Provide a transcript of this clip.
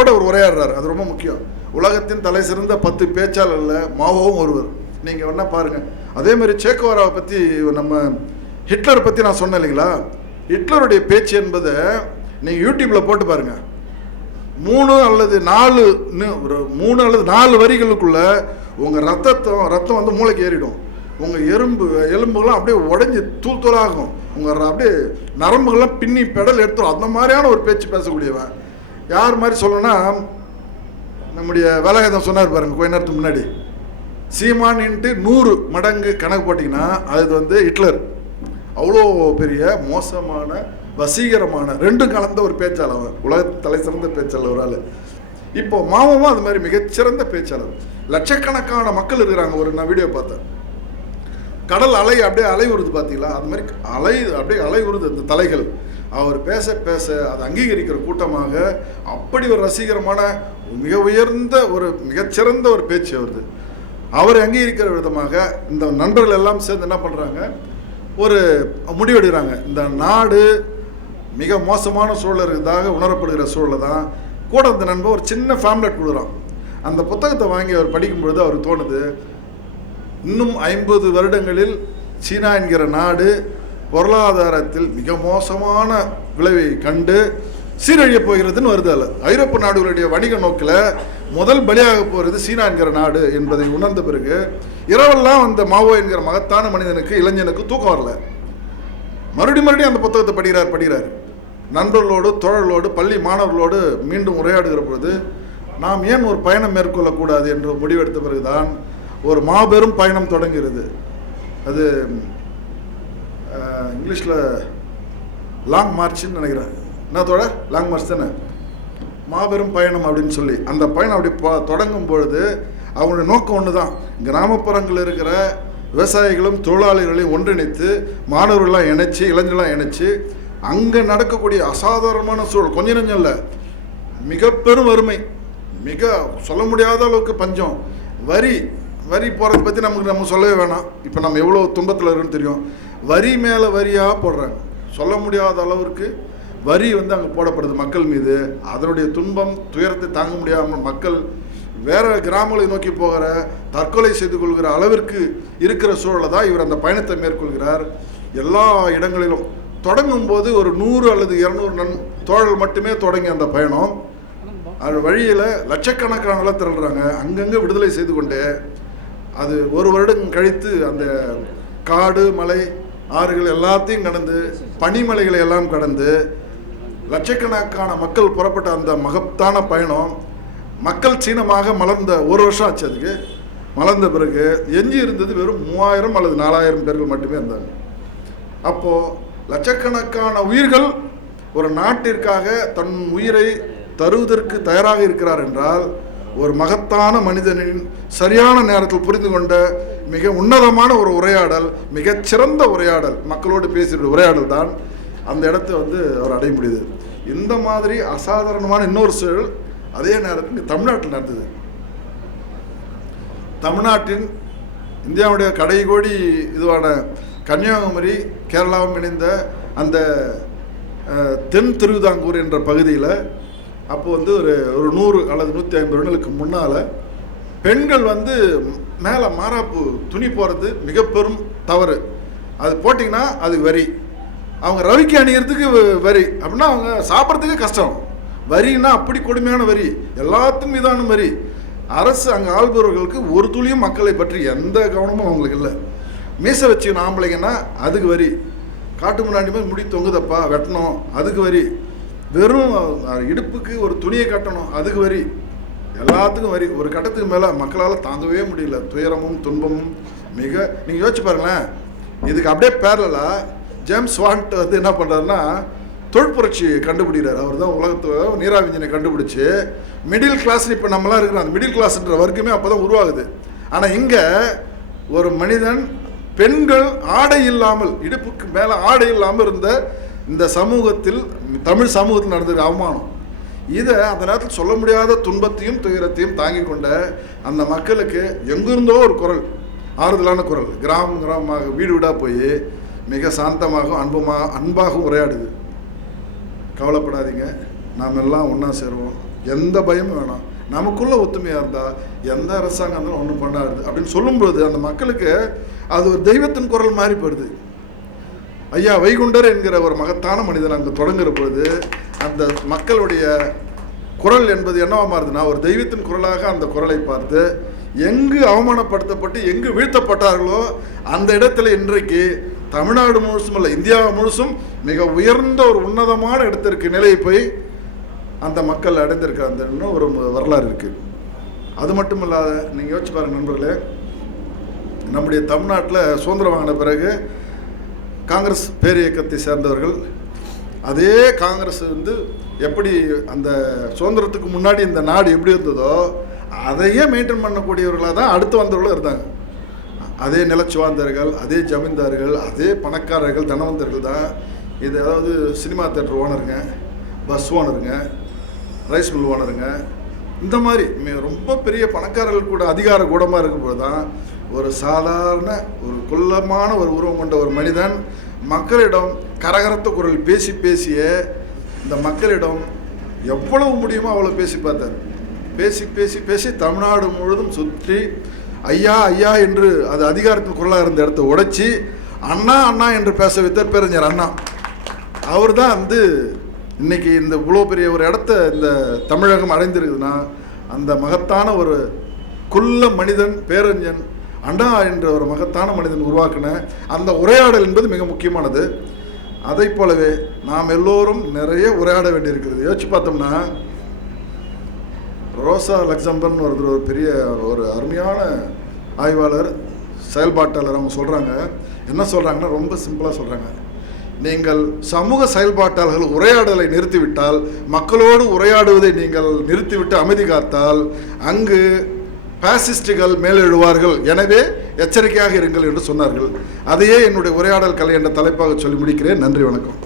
ஒரு உரையாடுறாரு. அது ரொம்ப முக்கியம். உலகத்தின் தலை சிறந்த 10 பேச்சாளர்ல மாவோவும் ஒருவர். நீங்க வேணா பாருங்க. அதே மாதிரி சேக்கோராவை பத்தி, நம்ம ஹிட்லர் பத்தி நான் சொன்னேன் இல்லைங்களா, ஹிட்லருடைய பேச்சு என்பதை நீங்க யூடியூப்ல போட்டு பாருங்க. 3 அல்லது 4 வரிகளுக்குள்ள உங்க ரத்தம் வந்து மூளைக்கு ஏறிடும். உங்க எலும்புகள்லாம் அப்படியே உடஞ்சி தூள் தூளாகும். உங்க அப்படியே நரம்புகள்லாம் பின்னி பெடல் எடுத்துரும். அந்த மாதிரியான ஒரு பேச்சு பேசக்கூடியவன். யார் மாதிரி சொல்லணும்னா, நம்முடைய வேலாயுதம் சொன்னார் பாருங்க கொஞ்ச நேரத்துக்கு முன்னாடி, சீமான் இன்ட்டு 100 மடங்கு கணக்கு போட்டிங்கன்னா அது வந்து ஹிட்லர். அவ்வளோ பெரிய மோசமான வசீகரமான ரெண்டும் கலந்த ஒரு பேச்சாளர், உலக தலை சிறந்த பேச்சாளர் ஒரு ஆள். இப்போ மாவும் அது மாதிரி மிகச்சிறந்த பேச்சாளர். லட்சக்கணக்கான மக்கள் இருக்கிறாங்க. நான் வீடியோ பார்த்தேன், கடல் அலை அப்படியே அலை உருது பார்த்தீங்களா, அது மாதிரி அப்படியே அலை உருது அந்த தலைகள். அவர் பேச பேச அதை அங்கீகரிக்கிற கூட்டமாக அப்படி ஒரு ரசிகரமான மிக உயர்ந்த மிகச்சிறந்த ஒரு பேச்சு வருது. அவரை அங்கீகரிக்கிற விதமாக இந்த நண்பர்கள் எல்லாம் சேர்ந்து என்ன பண்ணுறாங்க, ஒரு முடிவெடுக்கிறாங்க. இந்த நாடு மிக மோசமான சூழல் இருக்கிறதாக உணரப்படுகிற சூழலை தான் கூட இந்த நண்பர் ஒரு சின்ன ஃபேம்லெட் கொடுக்குறான். அந்த புத்தகத்தை வாங்கி அவர் படிக்கும் பொழுது அவருக்கு தோணுது, இன்னும் 50 வருடங்களில் சீனா என்கிற நாடு பொருளாதாரத்தில் மிக மோசமான விளைவை கண்டு சீரழிய போகிறதுன்னு வருது. அல்ல, ஐரோப்பிய நாடுகளுடைய வணிக நோக்கில் முதல் பலியாக போகிறது சீனா என்கிற நாடு என்பதை உணர்ந்த பிறகு இரவெல்லாம் அந்த மாவோ என்கிற மகத்தான மனிதனுக்கு, இளைஞனுக்கு தூக்கம் வரல. மறுபடியும் அந்த புத்தகத்தை படிக்கிறார். நண்பர்களோடு, தோழர்களோடு, பள்ளி மாணவர்களோடு மீண்டும் உரையாடுகிற பொழுது நாம் ஏன் ஒரு பயணம் மேற்கொள்ளக்கூடாது என்று முடிவெடுத்த பிறகுதான் ஒரு மாபெரும் பயணம் தொடங்குகிறது. அது இங்கிலீஷில் லாங் மார்ச்ன்னு நினைக்கிறேன். என்ன தோட லாங் மார்ச் தானே, மாபெரும் பயணம் அப்படின்னு சொல்லி அந்த பயணம் அப்படி தொடங்கும் பொழுது அவங்களுடைய நோக்கம் ஒன்று தான். கிராமப்புறங்களில் இருக்கிற விவசாயிகளும் தொழிலாளிகளையும் ஒன்றிணைத்து, மாணவர்கள்லாம் இணைச்சி, இளைஞர்களாம் இணைச்சி, அங்கே நடக்கக்கூடிய அசாதாரணமான சூழல், கொஞ்சம் நெஞ்சம் இல்லை, மிக பெரும் வறுமை, மிக சொல்ல முடியாத அளவுக்கு பஞ்சம், வரி போகிறத பற்றி நம்ம சொல்லவே வேணாம். இப்போ நம்ம எவ்வளோ துன்பத்தில் இருக்குன்னு தெரியும். வரி மேலே வரியாக போடுறாங்க. சொல்ல முடியாத அளவிற்கு வரி வந்து அங்கே போடப்படுது மக்கள் மீது. அதனுடைய துன்பம், துயரத்தை தாங்க முடியாமல் மக்கள் வேறு கிராமங்களை நோக்கி போகிற, தற்கொலை செய்து கொள்கிற அளவிற்கு இருக்கிற சூழலை தான் இவர் அந்த பயணத்தை மேற்கொள்கிறார். எல்லா இடங்களிலும் தொடங்கும் போது ஒரு 100 அல்லது 200 தோழர்கள் மட்டுமே தொடங்கி அந்த பயணம். அது வழியில் லட்சக்கணக்கான திரள்றாங்க. அங்கங்கே விடுதலை செய்து கொண்டே அது 1 வருடம் கழித்து அந்த காடு, மலை, ஆறுகள் எல்லாத்தையும் கடந்து, பனிமலைகளை எல்லாம் கடந்து லட்சக்கணக்கான மக்கள் புறப்பட்ட அந்த மகத்தான பயணம் மக்கள் சீனமாக மலர்ந்த 1 வருஷம் ஆச்சு. அதுக்கு மலர்ந்த பிறகு எஞ்சி இருந்தது வெறும் 3000 அல்லது 4000 பேர்கள் மட்டுமே இருந்தாங்க. அப்போது லட்சக்கணக்கான உயிர்கள் ஒரு நாட்டிற்காக தன் உயிரை தருவதற்கு தயாராக இருக்கிறார் என்றால், ஒரு மகத்தான மனிதனின் சரியான நேரத்தில் புரிந்து கொண்ட மிக உன்னதமான ஒரு உரையாடல், மிகச்சிறந்த உரையாடல், மக்களோடு பேசுகிற உரையாடல் தான் அந்த இடத்தை வந்து அவர் அடைய முடியுது. இந்த மாதிரி அசாதாரணமான இன்னொரு சூழல் அதே நேரத்தில் தமிழ்நாட்டில் நடந்தது. தமிழ்நாட்டின் இந்தியாவுடைய கடைகோடி இதுவான கன்னியாகுமரி, கேரளாவும் இணைந்த அந்த தென் திருவிதாங்கூர் என்ற பகுதியில் அப்போ வந்து ஒரு 100 அல்லது 150 வருடங்களுக்கு முன்னால் பெண்கள் வந்து மேலே மாறாப்பு துணி போகிறது மிக பெரும் தவறு. அது போட்டிங்கன்னா அது வரி. அவங்க ரவிக்கு அணிகிறதுக்கு வரி அப்படின்னா அவங்க சாப்பிட்றதுக்கு கஷ்டம். வரின்னா அப்படி கொடுமையான வரி, எல்லாத்துக்கும் மீதான வரி. அரசு அங்கே ஆள்பவர்களுக்கு ஒரு துளியும் மக்களை பற்றி எந்த கவனமும் அவங்களுக்கு இல்லை. மீசை வச்சு ஆம்பளைங்கன்னா அதுக்கு வரி, காட்டு முன்னாடி மாதிரி முடி தொங்குதப்பா வெட்டணும் அதுக்கு வரி, வெறும் இடுப்புக்கு ஒரு துணியை கட்டணும் அதுக்கு வரி, எல்லாத்துக்கும் வரி. ஒரு கட்டத்துக்கு மேலே மக்களால் தாங்கவே முடியல. துயரமும் துன்பமும் மிக, நீங்கள் யோசிச்சு பாருங்களேன். இதுக்கு அப்படியே பேரலாக ஜேம்ஸ் வாண்ட் வந்து என்ன பண்ணுறாருன்னா தொழிற்புரட்சி கண்டுபிடிக்கிறார். அவர் தான் உலகத்தில் நீராவி இன்ஜினை கண்டுபிடிச்சி மிடில் கிளாஸ்னு இப்போ நம்மளாம் இருக்கிறோம். அந்த மிடில் கிளாஸ்ன்ற வர்க்கமே அப்போ தான் உருவாகுது. ஆனால் இங்கே ஒரு மனிதன், பெண்கள் ஆடை இல்லாமல், இடுப்புக்கு மேலே ஆடை இல்லாமல் இருந்த இந்த சமூகத்தில், தமிழ் சமூகத்தில் நடந்திருக்க அவமானம், இதை அந்த நேரத்தில் சொல்ல முடியாத துன்பத்தையும் துயரத்தையும் தாங்கி கொண்ட அந்த மக்களுக்கு எங்கிருந்தோ ஒரு குரல், ஆறுதலான குரல், கிராமமாக வீடு வீடாக போய் மிக சாந்தமாகவும் அன்பாகவும் உரையாடுது. கவலைப்படாதீங்க, நாம் எல்லாம் ஒன்றா சேருவோம், எந்த பயமும் வேணாம், நமக்குள்ள ஒத்துமையாக இருந்தால் எந்த அரசாங்கம் இருந்தாலும் ஒன்றும் பண்ணாது அப்படின்னு சொல்லும்போது அந்த மக்களுக்கு அது ஒரு தெய்வத்தின் குரல் மாதிரி போயிடுது. ஐயா வைகுண்டர் என்கிற ஒரு மகத்தான மனிதன் அங்கே தொடங்குற பொழுது அந்த மக்களுடைய குரல் என்பது என்னவா மாறுதுன்னா ஒரு தெய்வத்தின் குரலாக அந்த குரலை பார்த்து எங்கு அவமானப்படுத்தப்பட்டு எங்கு வீழ்த்தப்பட்டார்களோ அந்த இடத்துல இன்றைக்கு தமிழ்நாடு முழுசும் இல்லை, இந்தியா முழுசும் மிக உயர்ந்த ஒரு உன்னதமான இடத்திற்கு நிலையை போய் அந்த மக்கள் அடைந்திருக்கிற அந்த இன்னும் ஒரு வரலாறு இருக்குது. அது மட்டும் இல்லாத நீங்கள் யோசிச்சு பாருங்கள் நண்பர்களே, நம்முடைய தமிழ்நாட்டில் சுதந்திரம் வாங்கின பிறகு காங்கிரஸ் பேரியக்கத்தை சேர்ந்தவர்கள் அதே காங்கிரஸ் எப்படி அந்த சுதந்திரத்துக்கு முன்னாடி இந்த நாடு எப்படி இருந்ததோ அதையே மெயின்டைன் பண்ணக்கூடியவர்களாக தான் அடுத்து வந்தவர்களும் இருந்தாங்க. அதே நிலச்சுவாந்தர்கள், அதே ஜமீன்தார்கள், அதே பணக்காரர்கள், தனவந்தர்கள் தான் இது. அதாவது சினிமா தேட்டர் ஓனருங்க, பஸ் ஓனருங்க, ரைஸ் மில் ஓனருங்க, இந்த மாதிரி ரொம்ப பெரிய பணக்காரர்கள் கூட அதிகார கூடமாக இருக்கும்போது தான் ஒரு சாதாரண ஒரு குள்ளமான ஒரு உருவம் கொண்ட ஒரு மனிதன் மக்களிடம் கரகரத்த குரல் பேசி பேசியே இந்த மக்களிடம் எவ்வளவு முடியுமோ அவ்வளோ பேசி பார்த்தார். பேசி பேசி பேசி தமிழ்நாடு முழுவதும் சுற்றி ஐயா ஐயா என்று அது அதிகாரத்தின் குரலாக இருந்த இடத்த உடைச்சி அண்ணா அண்ணா என்று பேச வைத்தார் பேரறிஞர் அண்ணா. அவர் தான் இன்னைக்கு இந்த இவ்வளோ பெரிய ஒரு இடத்த இந்த தமிழகம் அடைந்திருக்குதுன்னா அந்த மகத்தான ஒரு குள்ள மனிதன் பேரறிஞன் அண்ணா என்ற ஒரு மகத்தான மனிதன் உருவாக்கின அந்த உரையாடல் என்பது மிக முக்கியமானது. அதை போலவே நாம் எல்லோரும் நிறைய உரையாட வேண்டியிருக்கிறது. யோசிச்சு பார்த்தோம்னா ரோசா லக்சம்பர்னு ஒரு பெரிய ஒரு அருமையான ஆய்வாளர், செயல்பாட்டாளர், அவங்க சொல்கிறாங்க, என்ன சொல்கிறாங்கன்னா ரொம்ப சிம்பிளாக சொல்கிறாங்க, நீங்கள் சமூக செயல்பாட்டாளர்கள் உரையாடலை நிறுத்திவிட்டால், மக்களோடு உரையாடுவதை நீங்கள் நிறுத்திவிட்டு அமைதி காத்தால் அங்கு பாசிஸ்டுகள் மேலெழுவார்கள், எனவே எச்சரிக்கையாக இருங்கள் என்று சொன்னார்கள். அதையே என்னுடைய உரையாடல் கலை என்ற தலைப்பாக சொல்லி முடிக்கிறேன். நன்றி, வணக்கம்.